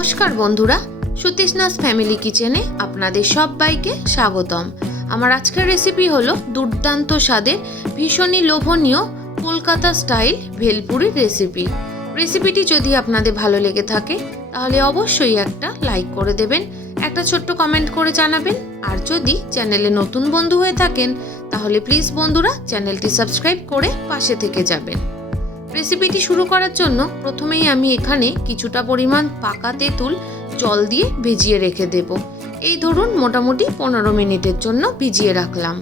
নমস্কার বন্ধুরা সুতিষ্নাস ফ্যামিলি কিচেনে আপনাদের সবাইকে স্বাগতম। আমার আজকের রেসিপি হলো দুর্দান্ত স্বাদের ভীষণই লোভনীয় কলকাতা স্টাইল ভেলপুরির রেসিপি রেসিপিটি যদি আপনাদের ভালো লেগে থাকে, তাহলে অবশ্যই একটা লাইক করে দেবেন, একটা ছোট্ট কমেন্ট করে জানাবেন, আর যদি চ্যানেলে নতুন বন্ধু হয়ে থাকেন, তাহলে প্লিজ বন্ধুরা চ্যানেলটি সাবস্ক্রাইব করে পাশে থেকে যাবেন। রেসিপিটি শুরু করার জন্য প্রথমেই আমি এখানে কিছুটা পরিমাণ পাকা তেঁতুল জল দিয়ে ভিজিয়ে রেখে দেব। এই ধরুন মোটামুটি পনেরো মিনিটের জন্য ভিজিয়ে রাখলাম।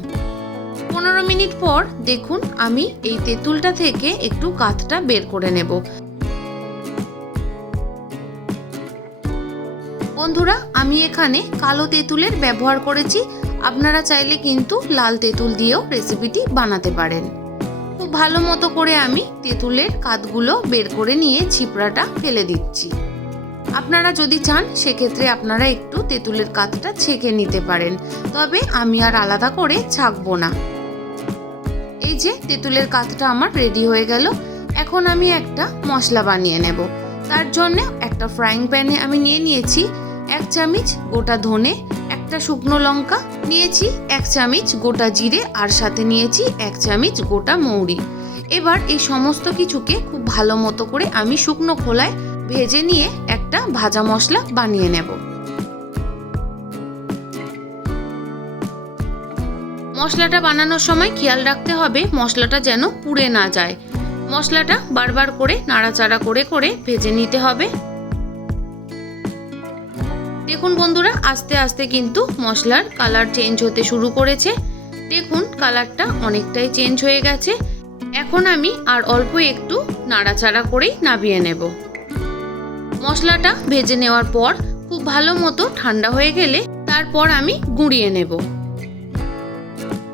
পনেরো মিনিট পর দেখুন আমি এই তেঁতুলটা থেকে একটু কাতটা বের করে নেব। বন্ধুরা, আমি এখানে কালো তেঁতুলের ব্যবহার করেছি। আপনারা চাইলে কিন্তু লাল তেঁতুল দিয়েও রেসিপিটি বানাতে পারেন। ভালো মতো করে আমি তেঁতুলের কাতগুলো বের করে নিয়ে ছিপড়াটা ফেলে দিচ্ছি। আপনারা যদি চান, সেক্ষেত্রে আপনারা একটু তেঁতুলের কাতটা ছেঁকে নিতে পারেন। তবে আমি আর আলাদা করে ছাকবো না। এই যে, তেঁতুলের কাতটা আমার রেডি হয়ে গেল। এখন আমি একটা মশলা বানিয়ে নেব। তার জন্য একটা ফ্রাইং প্যানে আমি নিয়ে নিয়েছি। এক চামচ গোটা ধনে একটা শুকনো লঙ্কা, নিয়েছি এক চামচ গোটা জিরে আর সাথে নিয়েছি এক চামচ গোটা মৌরি। এবার এই সমস্ত কিছুকে খুব ভালো মতো করে আমি শুকনো খোলায় ভেজে নিয়ে একটা ভাজা মশলা বানিয়ে নেব। মশলাটা বানানোর সময় খেয়াল রাখতে হবে মশলাটা যেন পুড়ে না যায়। মশলাটা বারবার করে নাড়াচাড়া করে করে ভেজে নিতে হবে। দেখুন বন্ধুরা, আস্তে আস্তে কিন্তু মশলার কালার চেঞ্জ হতে শুরু করেছে। দেখুন কালারটা অনেকটাই চেঞ্জ হয়ে গেছে। এখন আমি আর অল্প একটু নাড়াচাড়া করেই নামিয়ে নেব। মশলাটা ভেজে নেওয়ার পর খুব ভালো মতো ঠান্ডা হয়ে গেলে তারপর আমি গুঁড়িয়ে নেব।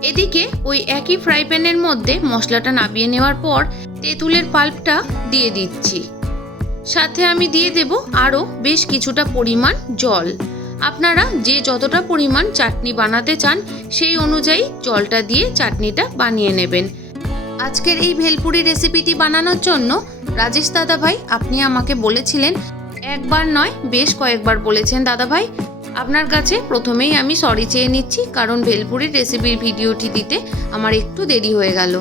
এদিকে ওই একই ফ্রাই প্যানের মধ্যে মশলাটা নামিয়ে নেওয়ার পর তেঁতুলের পাল্পটা দিয়ে দিচ্ছি। সাথে আমি দিয়ে দেব আরও বেশ কিছুটা পরিমাণ জল। আপনারা যে যতটা পরিমাণ চাটনি বানাতে চান, সেই অনুযায়ী জলটা দিয়ে চাটনিটা বানিয়ে নেবেন। আজকের এই ভেলপুরি রেসিপিটি বানানোর জন্য রাজেশ দাদা ভাই আপনি আমাকে বলেছিলেন, একবার নয়, বেশ কয়েকবার বলেছেন দাদা ভাই আপনার কাছে প্রথমেই আমি সরি চেয়ে নিচ্ছি, কারণ ভেলপুরির রেসিপির ভিডিওটি দিতে আমার একটু দেরি হয়ে গেল।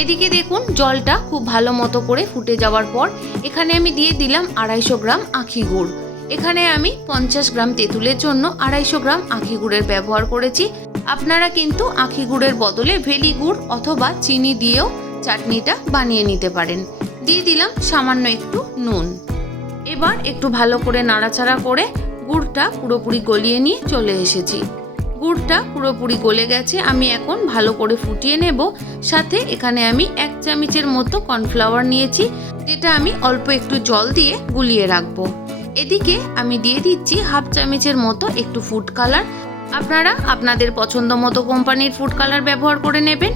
এদিকে দেখুন, জলটা খুব ভালো মতো করে ফুটে যাওয়ার পর এখানে আমি দিয়ে দিলাম আড়াইশো গ্রাম আখি গুড়। এখানে আমি পঞ্চাশ গ্রাম তেঁতুলের জন্য আড়াইশো গ্রাম আখি গুড়ের ব্যবহার করেছি। আপনারা কিন্তু আখি গুড়ের বদলে ভেলি গুড় অথবা চিনি দিয়েও চাটনিটা বানিয়ে নিতে পারেন। দিয়ে দিলাম সামান্য একটু নুন। এবার একটু ভালো করে নাড়াচাড়া করে গুড়টা পুরোপুরি গলিয়ে নিয়ে চলে এসেছি। গুড়টা পুরোপুরি গলে গেছে, আমি এখন ভালো করে ফুটিয়ে নেব। সাথে এখানে আমি এক চামচের মতো কর্নফ্লাওয়ার নিয়েছি, যেটা আমি অল্প একটু জল দিয়ে গুলিয়ে রাখব। এদিকে আমি দিয়ে দিচ্ছি হাফ চামচের মতো একটু ফুড কালার। আপনারা আপনাদের পছন্দ মতো কোম্পানির ফুড কালার ব্যবহার করে নেবেন।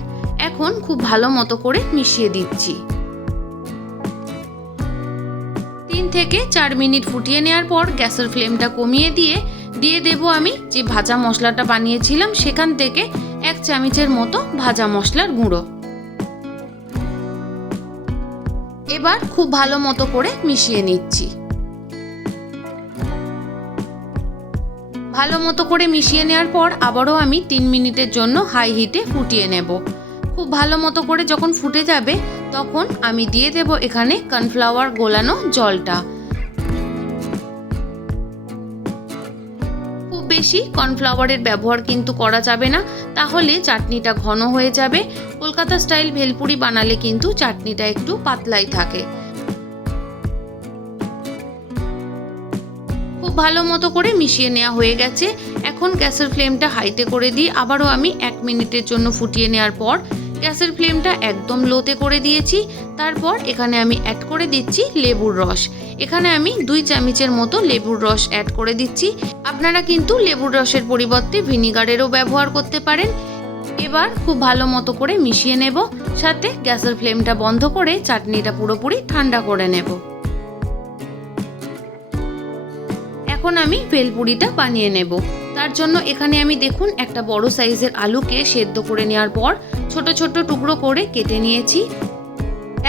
এখন খুব ভালো মতো করে মিশিয়ে দিচ্ছি। তিন থেকে চার মিনিট ফুটিয়ে নেওয়ার পর গ্যাসের ফ্লেমটা কমিয়ে দিয়ে দিয়ে দেব আমি যে ভাজা মশলাটা বানিয়েছিলাম সেখান থেকে এক চামচের মতো ভাজা মশলার গুঁড়ো। এবার খুব ভালো মতো করে মিশিয়ে নিচ্ছি। ভালো মতো করে মিশিয়ে নেওয়ার পর আবারও আমি তিন মিনিটের জন্য হাই হিটে ফুটিয়ে নেব। খুব ভালো মতো করে যখন ফুটে যাবে, তখন আমি দিয়ে দেব এখানে কর্নফ্লাওয়ার গোলানো জলটা। বেশি কর্নফ্লাওয়ারের ব্যবহার কিন্তু করা যাবে না, তাহলে চাটনিটা ঘন হয়ে যাবে। কলকাতা স্টাইল ভেলপুরি বানালে কিন্তু চাটনিটা একটু পাতলাই থাকে। খুব ভালো মতো করে মিশিয়ে নেওয়া হয়ে গেছে। এখন গ্যাসের ফ্লেমটা হাইতে করে দিই। আবারও আমি এক মিনিটের জন্য ফুটিয়ে নেওয়ার পর গ্যাসের ফ্লেমটা একদম লোতে করে দিয়েছি। তারপর এখানে আমি অ্যাড করে দিচ্ছি লেবুর রস। এখানে আমি দুই চামচের মতো লেবুর রস অ্যাড করে দিচ্ছি। আপনারা কিন্তু লেবুর রসের পরিবর্তে ভিনিগারেরও ব্যবহার করতে পারেন। এবার খুব ভালো মতো করে মিশিয়ে নেব। সাথে গ্যাসের ফ্লেমটা বন্ধ করে চাটনিটা পুরোপুরি ঠান্ডা করে নেব। এখন আমি ভেলপুরিটা বানিয়ে নেব। তার জন্য এখানে আমি দেখুন একটা বড় সাইজের আলুকে সেদ্ধ করে নেওয়ার পর ছোট ছোট টুকরো করে কেটে নিয়েছি।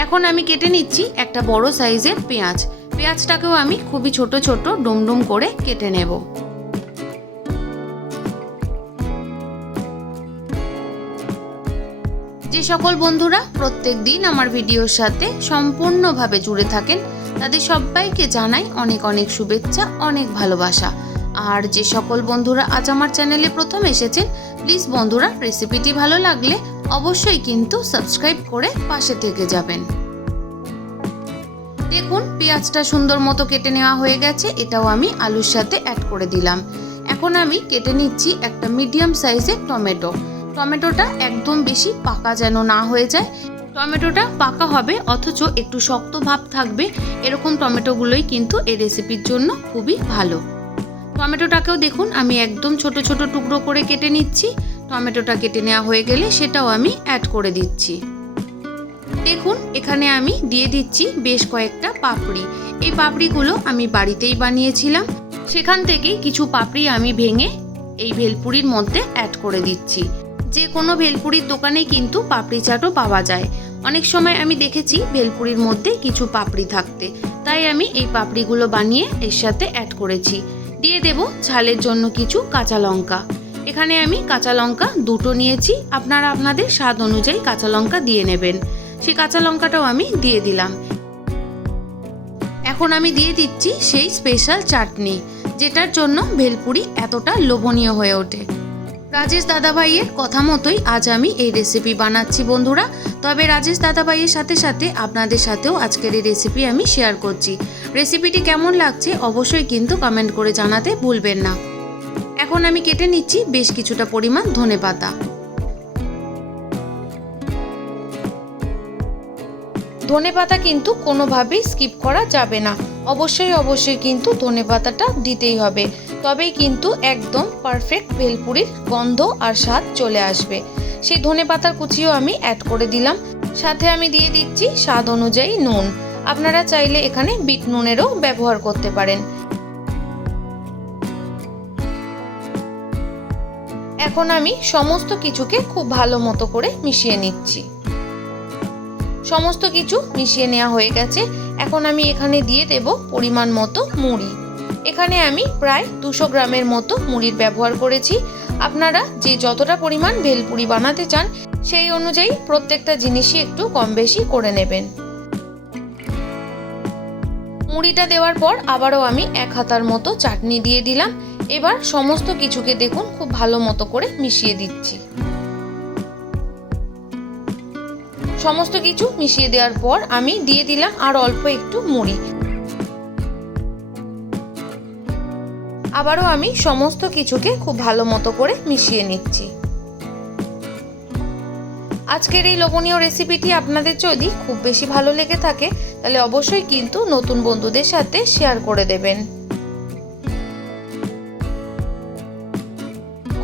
এখন আমি কেটে নিচ্ছি একটা বড় সাইজের পেঁয়াজ। পেঁয়াজটাকেও আমি খুবই ছোট ছোট ডুমডুম করে কেটে নেব। যে সকল বন্ধুরা প্রত্যেক দিন আমার ভিডিওর সাথে সম্পূর্ণভাবে জুড়ে থাকেন, তাদের সবাইকে জানাই অনেক অনেক শুভেচ্ছা, অনেক ভালোবাসা। আর যে সকল বন্ধুরা আজ আমার চ্যানেলে প্রথম এসেছেন প্লিজ বন্ধুরা রেসিপিটি ভালো লাগলে অবশ্যই কিন্তু সাবস্ক্রাইব করে পাশে থেকে যাবেন। দেখুন, পেঁয়াজটা সুন্দর মতো কেটে নেওয়া হয়ে গেছে, এটাও আমি আলুর সাথে অ্যাড করে দিলাম। এখন আমি কেটে নিচ্ছি একটা মিডিয়াম সাইজের টমেটো। টমেটোটা একদম বেশি পাকা যেন না হয়ে যায়। টমেটোটা পাকা হবে, অথচ একটু শক্ত ভাব থাকবে। এরকম টমেটোগুলোই কিন্তু এই রেসিপির জন্য খুবই ভালো। টমেটোটাকেও দেখুন, আমি একদম ছোট ছোট টুকরো করে কেটে নিচ্ছি। টমেটোটা কেটে নেওয়া হয়ে গেলে সেটাও আমি অ্যাড করে দিচ্ছি। দেখুন, এখানে আমি দিয়ে দিচ্ছি বেশ কয়েকটা পাপড়ি। এই পাপড়িগুলো আমি বাড়িতেই বানিয়েছিলাম। সেখান থেকেই কিছু পাপড়ি আমি ভেঙে এই ভেলপুরির মধ্যে অ্যাড করে দিচ্ছি। যে কোনো ভেলপুরির দোকানে কিন্তু পাপড়ি চাটও পাওয়া যায়। অনেক সময় আমি দেখেছি ভেলপুরির মধ্যে কিছু পাপড়ি থাকতে। তাই আমি এই পাপড়িগুলো বানিয়ে এর সাথে অ্যাড করেছি। দিয়ে দেব ঝালের জন্য কিছু কাঁচা লঙ্কা। এখানে আমি কাঁচা লঙ্কা দুটো নিয়েছি, আপনারা আপনাদের স্বাদ অনুযায়ী কাঁচা লঙ্কা দিয়ে নেবেন। সেই কাঁচা লঙ্কাটাও আমি দিয়ে দিলাম। এখন আমি দিয়ে দিচ্ছি সেই স্পেশাল চাটনি, যেটার জন্য ভেলপুরি এতটা লোভনীয় হয়ে ওঠে। রাজেশ দাদাভাইয়ের কথা মতোই আজ আমি এই রেসিপি বানাচ্ছি বন্ধুরা। তবে রাজেশ দাদাভাইয়ের সাথে সাথে আপনাদের সাথেও আজকের এই রেসিপি আমি শেয়ার করছি। রেসিপিটি কেমন লাগছে অবশ্যই কিন্তু কমেন্ট করে জানাতে ভুলবেন না। এখন আমি কেটে নিচ্ছি বেশ কিছুটা পরিমাণ ধনে পাতা। ধনে পাতা কিন্তু কোনোভাবেই স্কিপ করা যাবে না। অবশ্যই অবশ্যই কিন্তু ধনে পাতাটা দিতেই হবে। তবেই কিন্তু একদম পারফেক্ট ভেলপুরির গন্ধ আর স্বাদ চলে আসবে। সেই ধনে পাতার কুচিও আমি অ্যাড করে দিলাম। সাথে আমি দিয়ে দিচ্ছি স্বাদ অনুযায়ী নুন। আপনারা চাইলে এখানে বিট নুনেরও ব্যবহার করতে পারেন। এখন আমি সমস্ত কিছুকে খুব ভালো মতো করে মিশিয়ে নিচ্ছি। সমস্ত কিছু মিশিয়ে নেওয়া হয়ে গেছে। এখন আমি এখানে দিয়ে দেব পরিমাণ মতো মুড়ি। এখানে আমি প্রায় দুশো গ্রামের মতো মুড়ির ব্যবহার করেছি। আপনারা যে যতটা পরিমাণ ভেলপুরি বানাতে চান, সেই অনুযায়ী প্রত্যেকটা জিনিসই একটু কম বেশি করে নেবেন। মুড়িটা দেওয়ার পর আবারও আমি এক হাতার মতো চাটনি দিয়ে দিলাম। এবার সমস্ত কিছুকে দেখুন, খুব ভালো মতো করে মিশিয়ে দিচ্ছি। সমস্ত কিছু মিশিয়ে দেওয়ার পর আমি দিয়ে দিলাম আর অল্প একটু মুড়ি। আবারও আমি সমস্ত কিছুকে খুব ভালো মতো করে মিশিয়ে নিচ্ছি। আজকের এই লোভনীয় রেসিপিটি আপনাদের যদি খুব বেশি ভালো লেগে থাকে, তাহলে অবশ্যই কিন্তু নতুন বন্ধুদের সাথে শেয়ার করে দেবেন।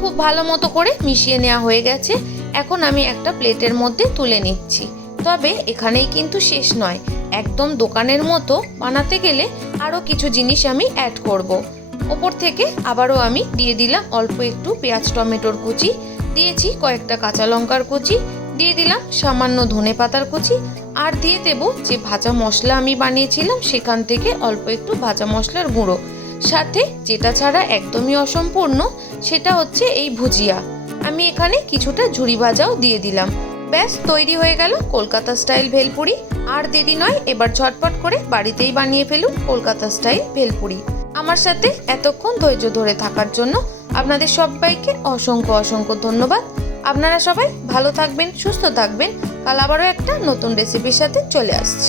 খুব ভালো মতো করে মিশিয়ে নেওয়া হয়ে গেছে। এখন আমি একটা প্লেটের মধ্যে তুলে নিচ্ছি। তবে এখানেই কিন্তু শেষ নয়। একদম দোকানের মতো বানাতে গেলে আরও কিছু জিনিস আমি অ্যাড করব। ওপর থেকে আবারও আমি দিয়ে দিলাম অল্প একটু পেঁয়াজ, টমেটোর কুচি, দিয়েছি কয়েকটা কাঁচা লঙ্কার কুচি, দিয়ে দিলাম সামান্য ধনে পাতার কুচি, আর দিয়ে দেব যে ভাজা মশলা আমি বানিয়েছিলাম সেখান থেকে অল্প একটু ভাজা মশলার গুঁড়ো। সাথে যেটা ছাড়া একদমই অসম্পূর্ণ সেটা হচ্ছে এই ভুজিয়া। আমি এখানে কিছুটা ঝুরি ভাজাও দিয়ে দিলাম। ব্যাস, তৈরি হয়ে গেল কলকাতা স্টাইল ভেলপুরি। আর দেরি নয়, এবার ঝটপট করে বাড়িতেই বানিয়ে ফেলুন কলকাতা স্টাইল ভেলপুরি। আমার সাথে এতক্ষণ ধৈর্য ধরে থাকার জন্য আপনাদের সবাইকে অসংখ্য অসংখ্য ধন্যবাদ। আপনারা সবাই ভালো থাকবেন, সুস্থ থাকবেন। কাল আবারও একটা নতুন রেসিপির সাথে চলে আসছি।